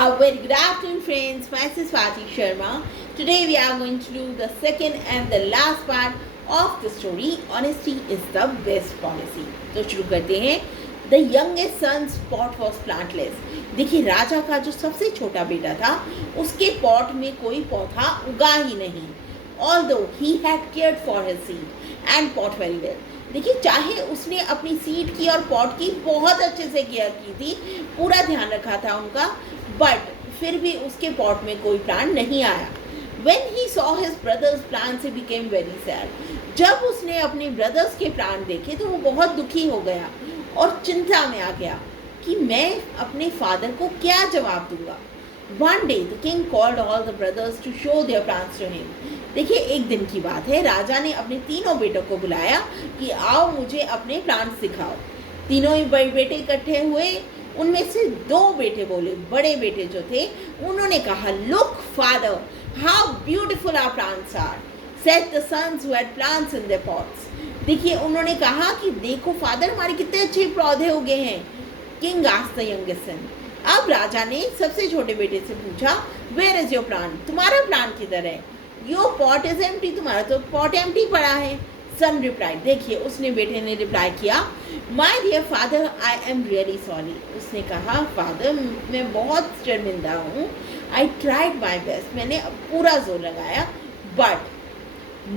A very good afternoon, friends. Myself Swati Sharma. Today we are going to do the second and the last part of the story. Honesty is the best policy. तो शुरू करते हैं. The youngest son's pot was plantless. देखिए राजा का जो सबसे छोटा बेटा था उसके पॉट में कोई पौधा उगा ही नहीं. Although he had cared for his seed and pot very well. देखिए चाहे उसने अपनी सीड की और पॉट की बहुत अच्छे से केयर की थी, पूरा ध्यान रखा था उनका, बट फिर भी उसके पॉट में कोई प्लांट नहीं आया. When he saw his brother's plants, he became very sad. जब उसने अपने ब्रदर्स के प्लांट देखे तो वो बहुत दुखी हो गया और चिंता में आ गया कि मैं अपने फादर को क्या जवाब दूंगा. One day the king called all the brothers to show their plants to him. देखिए एक दिन की बात है, राजा ने अपने तीनों बेटों को बुलाया कि आओ मुझे अपने प्लांट्स दिखाओ. तीनों ही बड़े बेटे इकट्ठे हुए. उनमें से दो बेटे बोले, बड़े बेटे जो थे उन्होंने कहा, look father how beautiful our plants are, said the sons who had plants in their pots. देखिए उन्होंने कहा कि देखो फादर हमारे कितने अच्छे पौधे उगे हैं. King asked the youngest son. अब राजा ने सबसे छोटे बेटे से पूछा, वेयर इज योर प्लांट, तुम्हारा प्लांट किधर है. योर पॉट इज एम्प्टी, तुम्हारा तो पॉट एम्प्टी पड़ा है. सन रिप्लाइड, देखिए उसने बेटे ने रिप्लाई किया, my dear father I am really sorry. उसने कहा फादर मैं बहुत शर्मिंदा हूँ. आई ट्राइड माई बेस्ट, मैंने पूरा जोर लगाया, but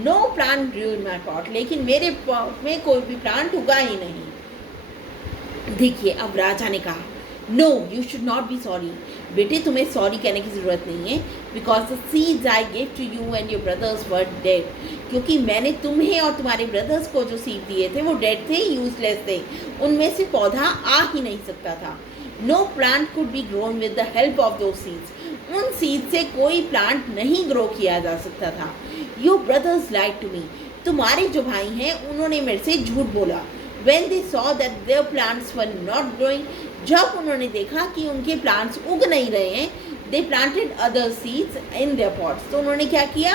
no plant grew in my pot, लेकिन मेरे पॉट में कोई भी प्लांट उगा ही नहीं. देखिए अब राजा ने कहा, no you should not be sorry. बेटे तुम्हें सॉरी कहने की ज़रूरत नहीं है, because the seeds I give to you and your brothers were dead. क्योंकि मैंने तुम्हें और तुम्हारे ब्रदर्स को जो सीड दिए थे वो डेड थे, यूजलेस थे, उनमें से पौधा आ ही नहीं सकता था. No plant could be grown with the help of दो सीड्स, उन सीड से कोई प्लांट नहीं ग्रो किया जा सकता था. Your brothers like to me, तुम्हारे जो भाई हैं उन्होंने मेरे से झूठ बोला. When they saw that their plants were not growing, जब उन्होंने देखा कि उनके प्लांट्स उग नहीं रहे हैं, they planted other seeds in their pots. तो उन्होंने क्या किया,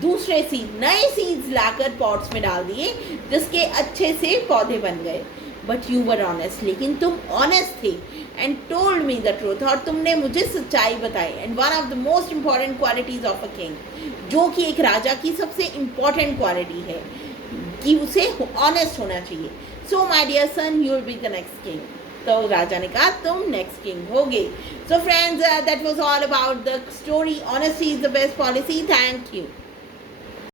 दूसरे सीड, नए सीड्स लाकर पॉट्स में डाल दिए जिसके अच्छे से पौधे बन गए. बट यू वर ऑनेस्ट, लेकिन तुम ऑनेस्ट थे, and told me the truth, और तुमने मुझे सच्चाई बताई. And one of the most important qualities of a king, जो कि एक राजा की सबसे इम्पॉर्टेंट क्वालिटी है कि उसे ऑनेस्ट होना चाहिए. So my dear son you will be the next king. तो राजा ने कहा तुम नेक्स्ट किंग होगे. So friends that was all about the story. Honesty is the best policy. Thank you.